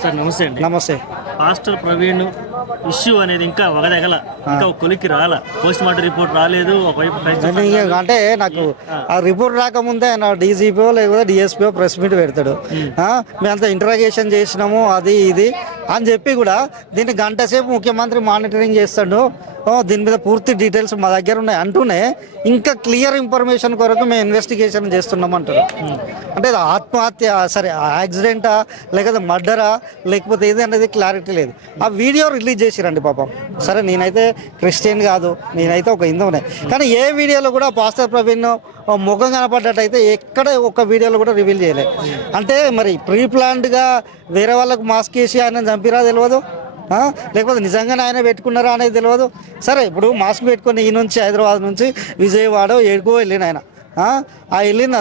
Sir నమస్తే అండి. నమస్తే. పాస్టర్ ప్రవీణ్ ఇష్యూ అనేది ఇంకా వగదగల ఇంకా ఒక కొలిక్కి రాల. పోస్ట్ మార్టం రిపోర్ట్ రాలేదు అంటే నాకు ఆ. రిపోర్ట్ రాకముందే ఆయన డీజీపీఓ లేకపోతే డిఎస్పీఓ ప్రెస్ మీట్ పెడతాడు. మేమంతా ఇంటరాగేషన్ చేసినాము అది ఇది అని చెప్పి కూడా దీన్ని గంట సేపు ముఖ్యమంత్రి మానిటరింగ్ చేస్తాడు. దీని మీద పూర్తి డీటెయిల్స్ మా దగ్గర ఉన్నాయి అంటూనే ఇంకా క్లియర్ ఇన్ఫర్మేషన్ కొరకు మేము ఇన్వెస్టిగేషన్ చేస్తున్నాం అంటారు. అంటే ఆత్మహత్య సరే యాక్సిడెంటా లేకపోతే మర్డరా లేకపోతే ఏది అనేది క్లారిటీ లేదు. ఆ వీడియో రిలీజ్ చేసిరండి పాపం. సరే నేనైతే క్రిస్టియన్ కాదు నేనైతే ఒక హిందువునే. కానీ ఏ వీడియోలో కూడా పాస్టర్ ప్రవీణ్ ముఖం కనపడ్డట్టయితే ఎక్కడ ఒక వీడియోలో కూడా రివీల్ చేయలేదు అంటే మరి ప్రీ ప్లాన్డ్గా వేరే వాళ్ళకు మాస్క్ వేసి ఆయన చంపిరా తెలియదు లేకపోతే నిజంగానే ఆయన పెట్టుకున్నారా అనేది తెలియదు సరే ఇప్పుడు మాస్క్ పెట్టుకొని ఈ నుంచి హైదరాబాద్ నుంచి విజయవాడ ఏడుకో వెళ్ళిన ఆయన. ఆ? వెళ్ళిన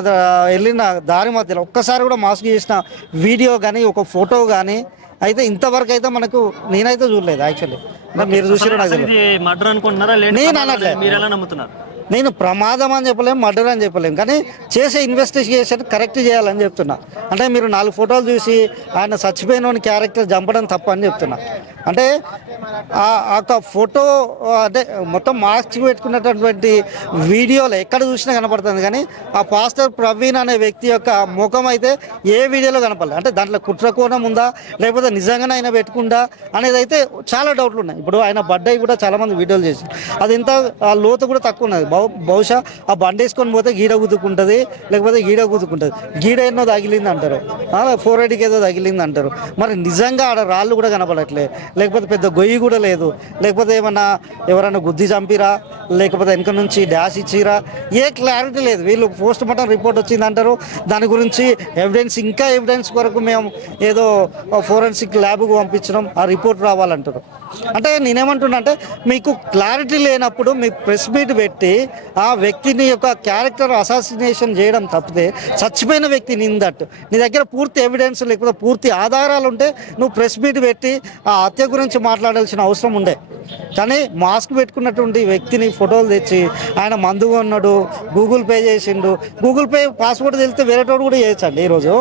వెళ్ళిన దారి మధ్యలో ఒక్కసారి కూడా మాస్క్ చేసిన వీడియో కానీ ఒక ఫోటో కానీ అయితే ఇంతవరకు అయితే మనకు నేనైతే చూడలేదు యాక్చువల్లీ. మీరు చూసినా నేను అనట్లే. మీరు ఎలా నమ్ముతున్నారు? నేను ప్రమాదం అని చెప్పలేము మర్డర్ అని చెప్పలేము కానీ చేసే ఇన్వెస్టిగేషన్ కరెక్ట్ చేయాలని చెప్తున్నా. అంటే మీరు నాలుగు ఫోటోలు చూసి ఆయన చచ్చిపోయిన క్యారెక్టర్ చంపడం తప్పు అని చెప్తున్నా. అంటే ఆ యొక్క ఫోటో అంటే మొత్తం మార్క్స్ పెట్టుకున్నటువంటి వీడియోలు ఎక్కడ చూసినా కనపడుతుంది. కానీ ఆ పాస్టర్ ప్రవీణ్ అనే వ్యక్తి యొక్క ముఖం అయితే ఏ వీడియోలో కనపడలేదు. అంటే దాంట్లో కుట్ర కోణం ఉందా లేకపోతే నిజంగానే ఆయన పెట్టుకుందా అనేది అయితే చాలా డౌట్లు ఉన్నాయి. ఇప్పుడు ఆయన బర్త్డే కూడా చాలామంది వీడియోలు చేసి అది ఎంత ఆ లోతు కూడా తక్కువ ఉన్నది. బహుశా ఆ బండి వేసుకొని పోతే గీడ గుద్దుకుంటుంది లేకపోతే గీడ గుద్దుకుంటుంది. గీడ ఎన్నో తగిలింది అంటారు. ఫోర్ ఎయిటీకి ఏదో తగిలింది అంటారు. మరి నిజంగా ఆడ రాళ్ళు కూడా కనపడట్లే లేకపోతే పెద్ద గొయ్యి కూడా లేదు. లేకపోతే ఏమన్నా ఎవరైనా గుద్ది చంపిరా? లేకపోతే వెనక నుంచి డాష్ ఇచ్చిరా? ఏ క్లారిటీ లేదు. వీళ్ళు పోస్ట్ మార్టం రిపోర్ట్ వచ్చింది అంటారు. దాని గురించి ఎవిడెన్స్ ఇంకా ఎవిడెన్స్ వరకు మేము ఏదో ఫోరెన్సిక్ ల్యాబ్కు పంపించడం ఆ రిపోర్ట్ రావాలంటారు. అంటే నేనేమంటున్నా అంటే మీకు క్లారిటీ లేనప్పుడు మీ ప్రెస్ మీట్ పెట్టి ఆ వ్యక్తిని యొక్క క్యారెక్టర్ అసాసినేషన్ చేయడం తప్పితే చచ్చిపోయిన వ్యక్తి నిందట్టు నీ దగ్గర పూర్తి ఎవిడెన్స్ లేకపోతే పూర్తి ఆధారాలు ఉంటే నువ్వు ప్రెస్ మీట్ పెట్టి ఆ హత్య గురించి మాట్లాడాల్సిన అవసరం ఉండే. కానీ మాస్క్ పెట్టుకున్నటువంటి వ్యక్తిని ఫోటోలు తెచ్చి ఆయన మందుగా ఉన్నాడు గూగుల్ పే చేసిండు. గూగుల్ పే పాస్వర్డ్ తెలిస్తే వేరేటోడు కూడా చేయొచ్చండి ఈరోజు.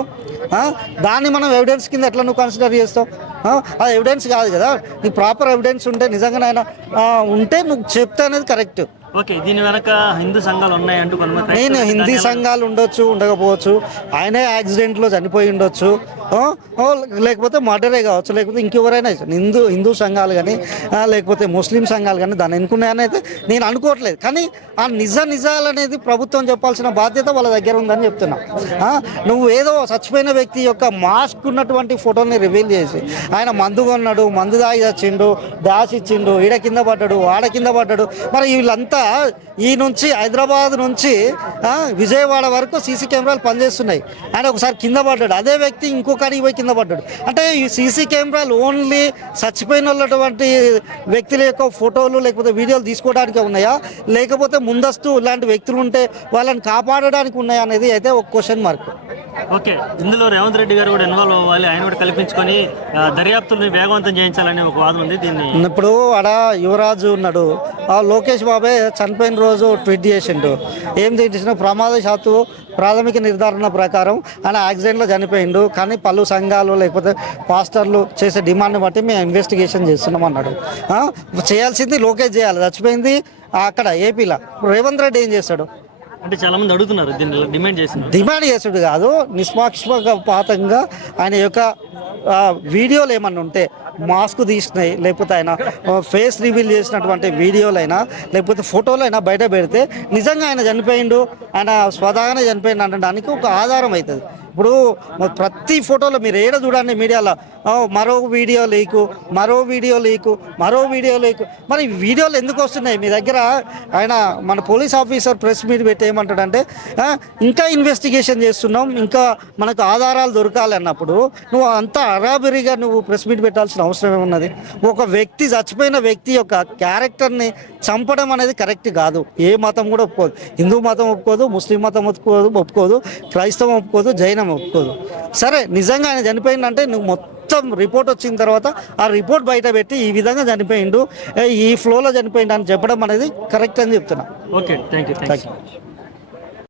దాన్ని మనం ఎవిడెన్స్ కింద ఎట్లా నువ్వు కన్సిడర్ చేస్తావు? ఆ? అది ఎవిడెన్స్ కాదు కదా. నీకు ప్రాపర్ ఎవిడెన్స్ ఉంటే నిజంగానే ఆయన ఉంటే నువ్వు చెప్తే అనేది కరెక్ట్ ఓకే దీని వెనక హిందూ సంఘాలు ఉన్నాయంటూ కొంతమంది నేను హిందీ సంఘాలు- ఉండొచ్చు ఉండకపోవచ్చు. ఆయనే యాక్సిడెంట్లో చనిపోయి ఉండొచ్చు. లేకపోతే మర్డరే కావచ్చు లేకపోతే ఇంకెవరైనా హిందూ హిందూ సంఘాలు కానీ లేకపోతే ముస్లిం సంఘాలు కానీ దాన్ని ఎన్నుకున్నాయని అయితే నేను అనుకోవట్లేదు. కానీ ఆ నిజ నిజాలు అనేది ప్రభుత్వం చెప్పాల్సిన బాధ్యత వాళ్ళ దగ్గర ఉందని చెప్తున్నా. నువ్వు ఏదో చచ్చిపోయిన వ్యక్తి యొక్క మాస్క్ ఉన్నటువంటి ఫోటోని రివీల్ చేసి ఆయన మందు కొన్నాడు మందు తాగి వచ్చిండు డాష్ ఇచ్చిండు ఈడ కింద పడ్డాడు ఆడ కింద పడ్డాడు. మరి వీళ్ళంతా ఈ నుంచి హైదరాబాద్ నుంచి విజయవాడ వరకు సీసీ కెమెరాలు పనిచేస్తున్నాయి. ఆయన ఒకసారి కింద పడ్డాడు. అదే వ్యక్తి ఇంకొకరికి పోయి కింద పడ్డాడు. అంటే ఈ సీసీ కెమెరాలు ఓన్లీ చచ్చిపోయిన వాళ్ళటువంటి వ్యక్తుల యొక్క ఫోటోలు లేకపోతే వీడియోలు తీసుకోవడానికే ఉన్నాయా? లేకపోతే ముందస్తు ఇలాంటి వ్యక్తులు ఉంటే వాళ్ళని కాపాడడానికి ఉన్నాయా అనేది అయితే ఒక క్వశ్చన్ మార్క్ ఓకే. ఇందులో రేవంత్ రెడ్డి గారు కూడా ఇన్వాల్వ్ అవ్వాలి. ఆయన కూడా కల్పించుకొని దర్యాప్తుల్ని వేగవంతం చేయించాలని ఒక వాదన ఉంది. దీన్ని ఇప్పుడు ఆడ యువరాజు ఉన్నాడు. ఆ లోకేష్ బాబే చనిపోయిన రోజు ట్వీట్ చేసిండు. ఏం చేసిన ప్రమాదశాత్తు ప్రాథమిక నిర్ధారణ ప్రకారం ఆయన యాక్సిడెంట్లో చనిపోయిండు. కానీ పలు సంఘాలు లేకపోతే పాస్టర్లు చేసే డిమాండ్ని బట్టి మేము ఇన్వెస్టిగేషన్ చేస్తున్నాం అన్నాడు. చేయాల్సింది లోకేష్ చేయాలి. చచ్చిపోయింది అక్కడ ఏపీలో. రేవంత్ రెడ్డి ఏం చేస్తాడు? అంటే చాలా మంది అడుగుతున్నారు దీన్ని డిమాండ్ చేసిన డిమాండ్ చేసుడు కాదు నిష్పాక్షపాతంగా ఆయన యొక్క వీడియోలు ఏమన్నా ఉంటే మాస్క్ తీసినాయి లేకపోతే ఆయన ఫేస్ రివీల్ చేసినటువంటి వీడియోలైనా లేకపోతే ఫోటోలైనా బయట పెడితే నిజంగా ఆయన చనిపోయిండు ఆయన స్వతహాగానే చనిపోయిండు అనడానికి ఒక ఆధారం అవుతుంది. ఇప్పుడు ప్రతి ఫోటోలో మీరు ఏడ చూడండి మీడియాలో? మరో వీడియో లీకు మరో వీడియో లీకు మరో వీడియో లీకు. మరి వీడియోలు ఎందుకు వస్తున్నాయి? మీ దగ్గర ఆయన మన పోలీస్ ఆఫీసర్ ప్రెస్ మీట్ పెట్టి ఏమంటాడంటే ఇంకా ఇన్వెస్టిగేషన్ చేస్తున్నాం ఇంకా మనకు ఆధారాలు దొరకాలి అన్నప్పుడు నువ్వు అంత అరాబిరిగా నువ్వు ప్రెస్ మీట్ పెట్టాల్సిన అవసరం ఏమున్నది? ఒక వ్యక్తి చచ్చిపోయిన వ్యక్తి యొక్క క్యారెక్టర్ని చంపడం అనేది కరెక్ట్ కాదు. ఏ మతం కూడా ఒప్పుకోదు. హిందూ మతం ఒప్పుకోదు ముస్లిం మతం ఒప్పుకోదు ఒప్పుకోదు క్రైస్తవం ఒప్పుకోదు జైన ఒప్పుకోదు. సరే నిజంగా ఆయన చనిపోయిందంటే నువ్వు మొత్తం రిపోర్ట్ వచ్చిన తర్వాత ఆ రిపోర్ట్ బయట పెట్టి ఈ విధంగా చనిపోయిండు. ఈ ఫ్లోలో చనిపోయిండు అని చెప్పడం అనేది కరెక్ట్ అని చెప్తున్నా. Okay thank you thank you